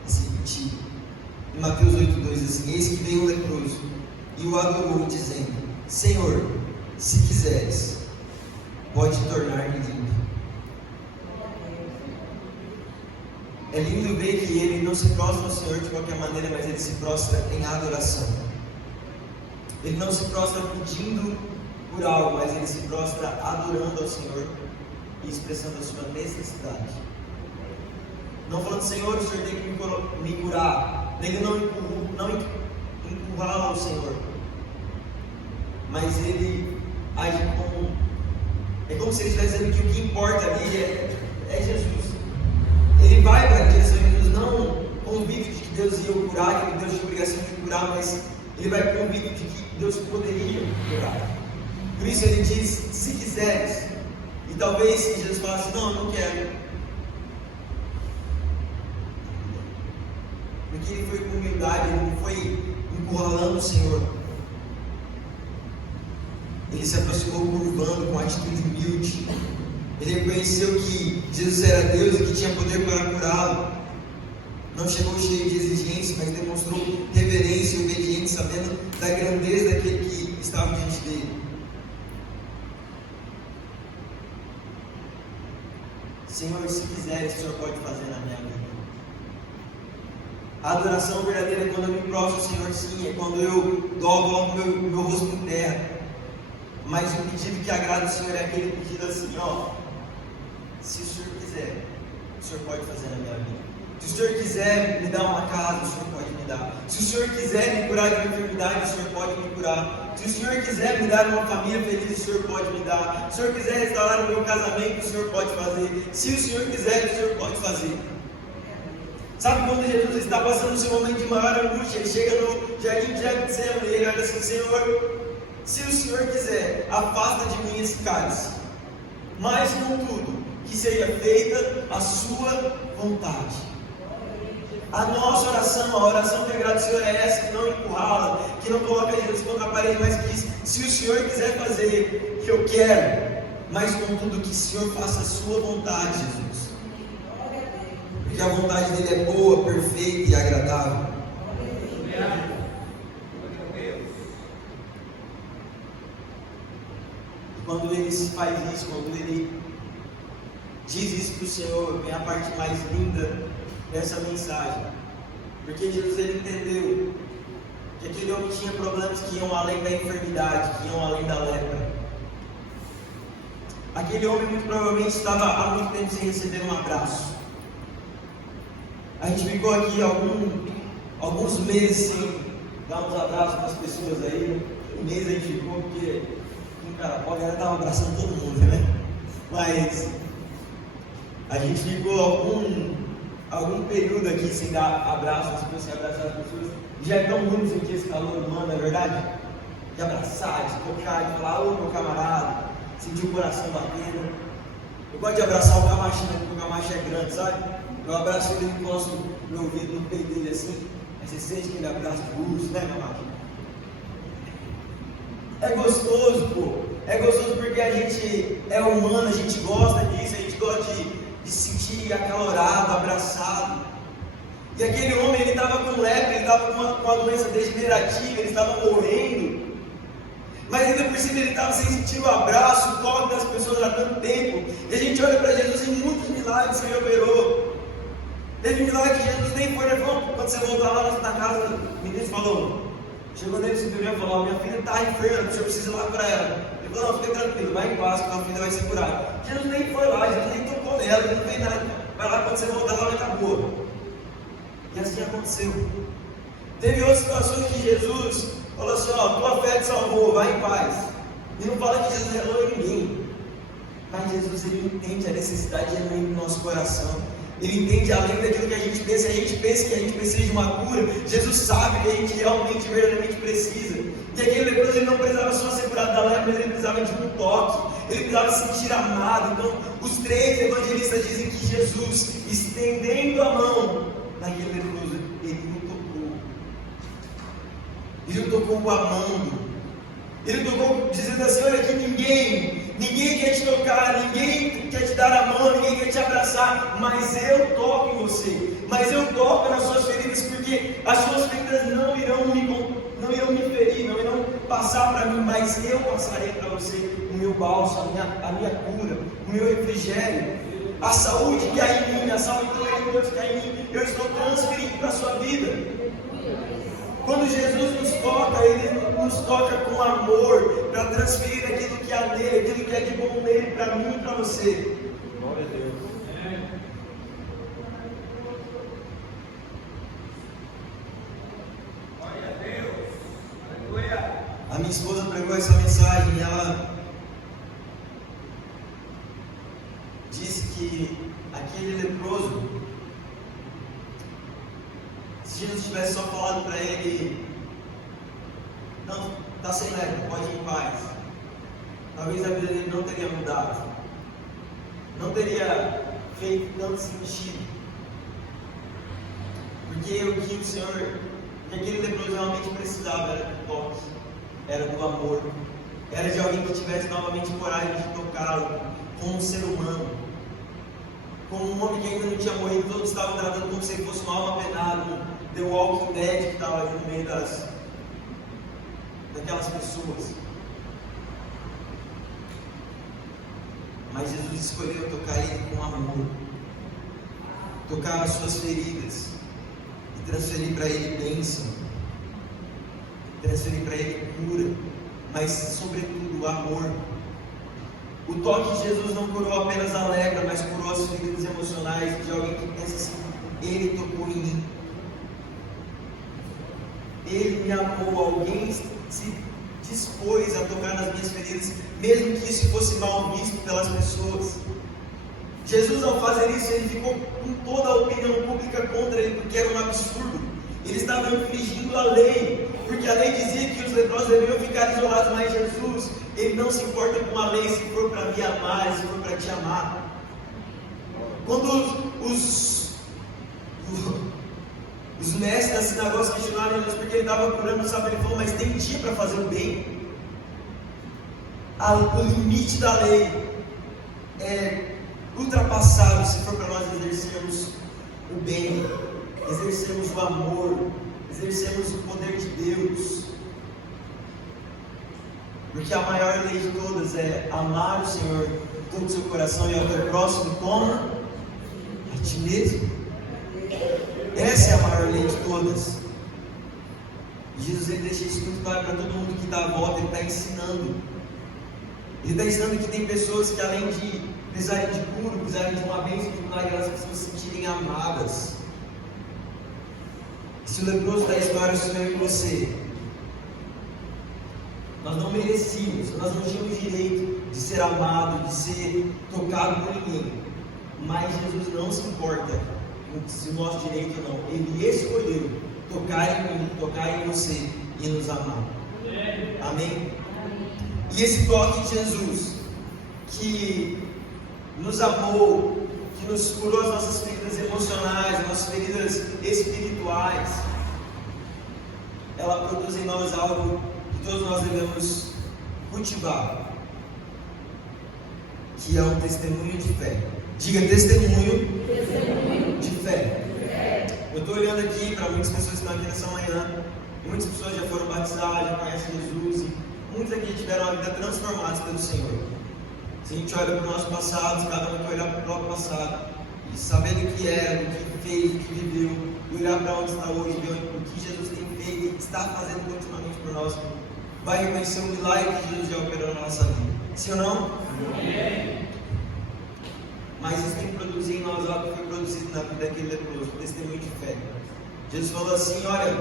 assim, em Mateus 8,2, assim: eis que veio o leproso e o adorou, dizendo: Senhor, se quiseres, pode tornar-me limpo. É lindo ver que ele não se prostra ao Senhor de qualquer maneira, mas ele se prostra em adoração. Ele não se prostra pedindo por algo, mas ele se prostra adorando ao Senhor e expressando a sua necessidade. Não falando: Senhor, o Senhor tem que me curar. Ele não encurrala o Senhor, mas ele age como... É como se ele estivesse dizendo que o que importa ali é Jesus. Ele vai para a direção de Jesus, não convicto de que Deus ia o curar, que Deus tinha obrigação de curar, mas ele vai convicto de que Deus poderia curar. Por isso ele diz: se quiseres. E talvez se Jesus falasse: não, não quero. Porque porque ele foi com humildade, ele não foi encurralando o Senhor. Ele se aproximou curvando, com atitude humilde. Ele reconheceu que Jesus era Deus e que tinha poder para curá-lo. Não chegou cheio de exigência, mas demonstrou reverência e obediência, sabendo da grandeza daquele que estava diante dele. Senhor, se quiser, o Senhor pode fazer na minha vida. A adoração verdadeira é quando eu me prostro ao Senhor, sim, é quando eu coloco meu rosto em terra. Mas o pedido que agrada o Senhor é aquele pedido assim, ó. Se o Senhor quiser, o Senhor pode fazer na minha vida. Se o Senhor quiser me dar uma casa, o Senhor pode me dar. Se o Senhor quiser me curar de uma enfermidade, o Senhor pode me curar. Se o Senhor quiser me dar uma família feliz, o Senhor pode me dar. Se o Senhor quiser restaurar o meu casamento, o Senhor pode fazer. Se o Senhor quiser, o Senhor pode fazer. Sabe quando Jesus está passando o seu momento de maior angústia, ele chega no jardim de Getsemane e ele olha assim, Senhor, se o Senhor quiser, afasta de mim esse cálice. Mas, contudo, que seja feita a sua vontade. A nossa oração, a oração que agrada o Senhor é essa, que não empurrala, que não coloca Jesus contra a parede, mas que diz, se o Senhor quiser fazer, que eu quero, mas contudo que o Senhor faça a sua vontade, Jesus. Porque a vontade dele é boa, perfeita e agradável. E quando ele faz isso, quando ele diz isso para o Senhor, vem a parte mais linda dessa mensagem, porque Jesus ele entendeu que aquele homem tinha problemas que iam além da enfermidade, que iam além da lepra. Aquele homem muito provavelmente estava há muito tempo sem receber um abraço. A gente ficou aqui alguns meses sem dar uns abraços para as pessoas aí. Um mês a gente ficou porque em Carapó a galera estava abraçando todo mundo, né? Mas a gente ficou algum período aqui sem dar abraço, sem abraçar as pessoas. Já é tão ruim sentir esse calor humano, não é verdade? De abraçar, de tocar, de falar, ô meu camarada, sentir o coração batendo. Eu gosto de abraçar o Camachinho, porque o Camacho é grande, sabe? Eu abraço ele e encosto meu ouvido no peito dele assim. Aí você sente aquele abraço de urso, né, Camacho? É gostoso, pô. É gostoso porque a gente é humano, a gente gosta disso, a gente gosta de se sentir acalorado, abraçado. E aquele homem, ele estava com lepra, ele estava com uma doença degenerativa, ele estava morrendo. Mas ainda por cima ele estava sem sentir o abraço, o toque das pessoas há tanto tempo. E a gente olha para Jesus e muitos milagres que ele operou. Teve um milagre que Jesus nem foi, levou. Quando você voltar lá na casa, o ministro falou, chegou nele, centurião e falou, minha filha está enferma, o senhor precisa ir lá para ela. Ele falou, não, fica tranquilo, vai em paz, que a filha vai ser curada. Jesus nem foi lá, Jesus nem tocou nela, ele não fez nada. Vai lá, quando você voltar lá, vai estar boa. E assim aconteceu. Teve outras situações que Jesus falou assim, ó, tua fé te salvou, vai em paz. E não fala que Jesus relou em ninguém. Mas Jesus, ele entende a necessidade genuína do nosso coração. Ele entende além daquilo que a gente pensa. A gente pensa que a gente precisa de uma cura. Jesus sabe que a gente realmente, verdadeiramente precisa. E aquele leproso, ele não precisava só ser curado da lepra, mas ele precisava de um toque. Ele precisava se sentir amado. Então, os três evangelistas dizem que Jesus, estendendo a mão naquele leproso, ele o tocou. Ele o tocou amando. Ele tocou dizendo assim, olha que ninguém quer te tocar, ninguém quer te dar a mão, ninguém quer te abraçar, mas eu toco em você, mas eu toco nas suas feridas, porque as suas feridas não irão me ferir, não irão passar para mim, mas eu passarei para você o meu bálsamo, a minha cura, o meu refrigério, a saúde que há em mim, a saúde de Deus que há em mim, eu estou transferindo para a sua vida. Quando Jesus nos toca, Ele nos toca com amor, para transferir aquilo que há nele, aquilo que é de bom nele, para mim e para você. Glória a Deus. Glória a Deus. Aleluia. A minha esposa pregou essa mensagem e ela disse que aquele leproso, se Jesus tivesse só falado para ele, não, está sem lepra, pode ir em paz, talvez a vida dele não teria mudado, não teria feito tanto sentido, Porque o que o Senhor, que aquele leproso realmente precisava era do toque, era do amor, era de alguém que tivesse novamente coragem de tocá-lo como um ser humano, como um homem que ainda não tinha morrido. Todos estavam tratando como se fosse uma alma penada, um The Walking Dead que estava ali no meio daquelas pessoas. Mas Jesus escolheu tocar ele com amor, tocar as suas feridas e transferir para ele bênção, transferir para ele cura, mas sobretudo amor. O toque de Jesus não curou apenas a lepra, mas curou as feridas emocionais de alguém que pensa assim: ele tocou em mim, ele me amou. Alguém se dispôs a tocar nas minhas feridas, mesmo que isso fosse mal visto pelas pessoas. Jesus, ao fazer isso, ele ficou com toda a opinião pública contra ele, porque era um absurdo. Ele estava infringindo a lei, porque a lei dizia que os leprosos deveriam ficar isolados, mas Jesus, ele não se importa com a lei se for para me amar, se for para te amar. Quando os mestres da sinagoga questionaram Jesus porque ele estava curando, sabe? Ele falou: mas tem dia para fazer o bem. O limite da lei é ultrapassado se for para nós exercermos o bem, exercermos o amor, exercermos o poder de Deus. Porque a maior lei de todas é amar o Senhor de todo o seu coração e ao teu próximo como a ti mesmo. Essa é a maior lei de todas. Jesus, ele deixa isso muito claro para todo mundo que está à volta. Ele está ensinando. Ele está ensinando que tem pessoas que, além de precisarem de cura, precisarem de uma bênção, de milagre, elas precisam se sentirem amadas. Se o leproso da história sou eu e você, nós não merecíamos, nós não tínhamos direito de ser amado, de ser tocado por ninguém. Mas Jesus não se importa se o nosso direito ou não. Ele escolheu tocar em mim, tocar em você e nos amar. Amém? E esse toque de Jesus, que nos amou, que nos curou as nossas feridas emocionais, as nossas feridas espirituais, ela produz em nós algo que todos nós devemos cultivar, que é um testemunho de fé. Diga: testemunho de fé. Eu estou olhando aqui para muitas pessoas que estão aqui nessa manhã, e muitas pessoas já foram batizadas, já conhecem Jesus, e muitos aqui tiveram a vida transformada pelo Senhor. Se a gente olha para o nosso passado, cada um vai olhar para o próprio passado, e saber do que era, do que fez, do que viveu, e olhar para onde está hoje, ver o que Jesus tem feito e está fazendo continuamente por nós, vai reconhecer o milagre que Jesus já operou na nossa vida. Sim ou não? Amém. Mas isso tem que produzir em nós algo que foi produzido na vida daquele leproso, um testemunho de fé. Jesus falou assim: olha,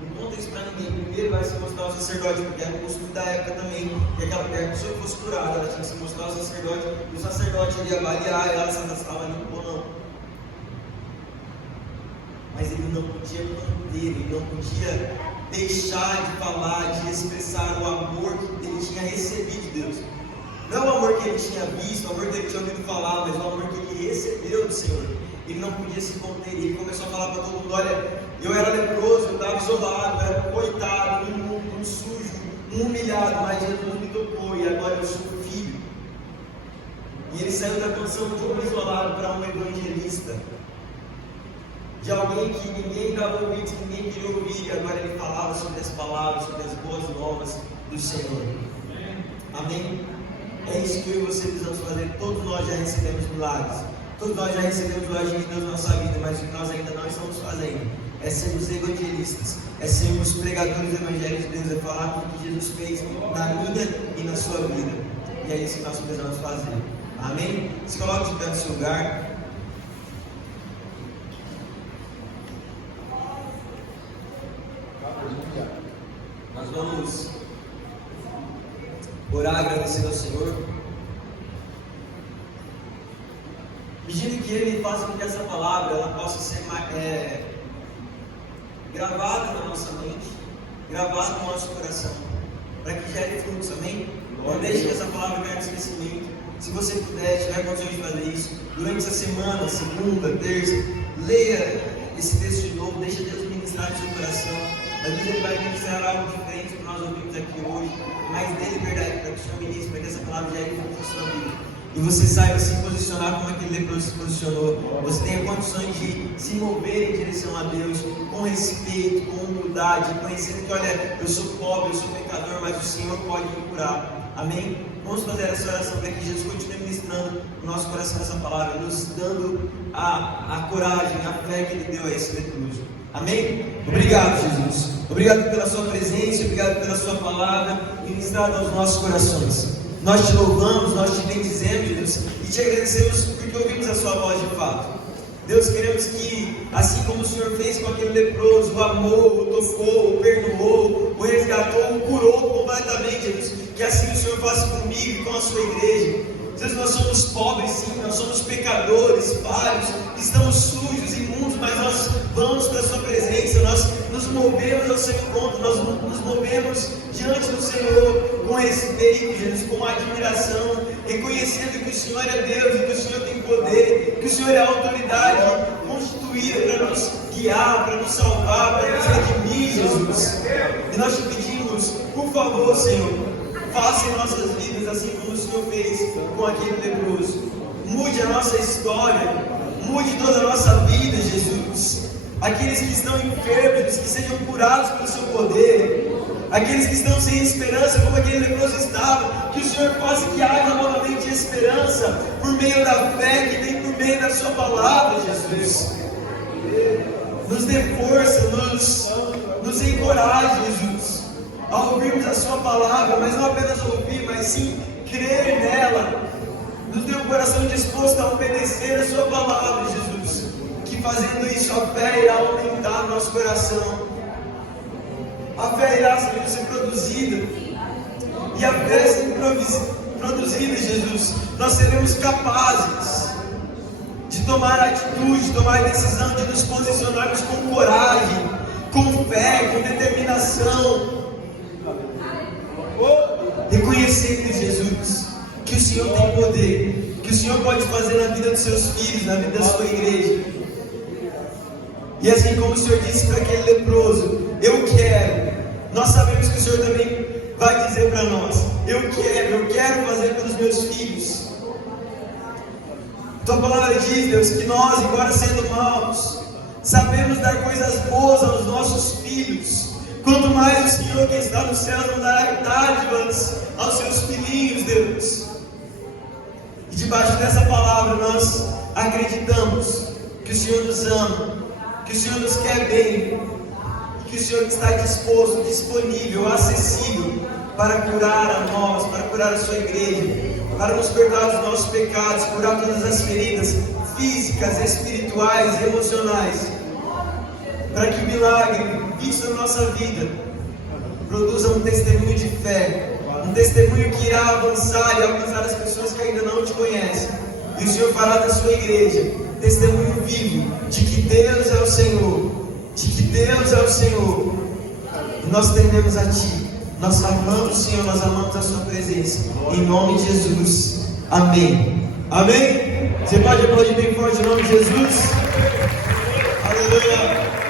não conta isso para ninguém, primeiro vai se mostrar ao sacerdote, porque era o costume da época também, que aquela pessoa que fosse curada, ela tinha que se mostrar ao sacerdote, e o sacerdote iria avaliar ela se ela estava limpa ou não. Mas ele não podia conter, ele não podia deixar de falar, de expressar o amor que ele tinha recebido de Deus. Não o amor que ele tinha visto, o amor que ele tinha ouvido falar, mas o amor que ele recebeu do Senhor. Ele não podia se conter, ele começou a falar para todo mundo: olha, eu era leproso, eu estava isolado, eu era coitado, um sujo, um humilhado, mas Jesus me tocou e agora eu sou filho. E ele saiu da condição de um isolado para um evangelista, de alguém que ninguém dava ouvidos, que ninguém queria ouvir, e agora ele falava sobre as palavras, sobre as boas novas do Senhor. Amém? É isso que eu e você precisamos fazer. Todos nós já recebemos milagres, todos nós já recebemos o agir de Deus na nossa vida, mas o que nós ainda não estamos fazendo é sermos evangelistas, é sermos pregadores do Evangelho de Deus, é falar o que Jesus fez na minha e na sua vida. E é isso que nós precisamos fazer. Amém? Se coloque de pé no seu lugar. Nós vamos orar agradecendo ao Senhor, pedindo que Ele faça com que essa palavra ela possa ser gravada na nossa mente, gravada no nosso coração, para que gere frutos. Amém? Não deixe que essa palavra caia no esquecimento. Se você puder, tiver condições de fazer isso durante essa semana, segunda, terça, leia esse texto de novo, deixa Deus ministrar no seu coração. Às vezes Ele vai ministrar algo diferente que nós ouvimos aqui hoje, mas dele, verdade, para que o Senhor ministre, para que essa palavra já entre na sua vida. E você saiba se posicionar como aquele leproso se posicionou. Você tenha condições de se mover em direção a Deus, com respeito, com humildade, conhecendo que, olha, eu sou pobre, eu sou pecador, mas o Senhor pode me curar. Amém? Vamos fazer essa oração para que Jesus continue ministrando no nosso coração essa palavra, nos dando a coragem, a fé que Ele deu a esse leproso. Amém? Obrigado, Jesus. Obrigado pela sua presença, obrigado pela sua palavra ministrada aos nossos corações. Nós te louvamos, nós te bendizemos, Jesus, e te agradecemos porque ouvimos a sua voz de fato. Deus, queremos que, assim como o Senhor fez com aquele leproso, o amou, o tocou, o perdoou, o resgatou, o curou completamente, Jesus, que assim o Senhor faça comigo e com a sua igreja. Jesus, nós somos pobres sim, nós somos pecadores, falhos, estamos sujos, imundos, mas nós vamos para a sua presença, nós nos movemos ao seu encontro, nós nos movemos diante do Senhor com respeito, Jesus, com admiração, reconhecendo que o Senhor é Deus e que o Senhor tem poder, que o Senhor é a autoridade constituída para nos guiar, para nos salvar, para nos redimir, Jesus. E nós te pedimos, por favor, Senhor, faça em nossas vidas assim como o Senhor fez com aquele leproso. Mude a nossa história, mude toda a nossa vida, Jesus. Aqueles que estão enfermos, que sejam curados pelo seu poder. Aqueles que estão sem esperança, como aquele leproso estava, que o Senhor faça que haja novamente esperança por meio da fé que vem por meio da sua palavra, Jesus. Nos dê força, nos encoraje, Jesus, ao ouvirmos a sua palavra, mas não apenas ouvir, mas sim crer nela. Nos dê um coração disposto a obedecer a sua palavra, Jesus, que fazendo isso a fé irá aumentar no nosso coração. A fé irá ser produzida, e a fé sendo produzida, Jesus, nós seremos capazes de tomar atitude, de tomar decisão, de nos posicionarmos com coragem, com fé, com determinação, reconhecendo, Jesus, que o Senhor tem poder, que o Senhor pode fazer na vida dos seus filhos, na vida da sua igreja. E assim como o Senhor disse para aquele leproso, eu quero, nós sabemos que o Senhor também vai dizer para nós, eu quero fazer pelos meus filhos. Tua palavra diz, Deus, que nós, embora sendo maus, sabemos dar coisas boas aos nossos filhos. Quanto mais o Senhor que está no céu não dará dádivas aos seus filhinhos, Deus. E debaixo dessa palavra nós acreditamos que o Senhor nos ama, que o Senhor nos quer bem, e que o Senhor está disposto, disponível, acessível para curar a nós, para curar a sua igreja, para nos perdoar dos nossos pecados, curar todas as feridas físicas, espirituais, emocionais, para que o milagre visto na nossa vida produza um testemunho de fé, um testemunho que irá avançar e alcançar as pessoas que ainda não te conhecem. E o Senhor fará da sua igreja testemunho vivo de que Deus é o Senhor, de que Deus é o Senhor. E nós tememos a Ti, nós amamos o Senhor, nós amamos a Sua presença. Em nome de Jesus, amém. Amém? Você pode aplaudir bem forte em nome de Jesus? Aleluia.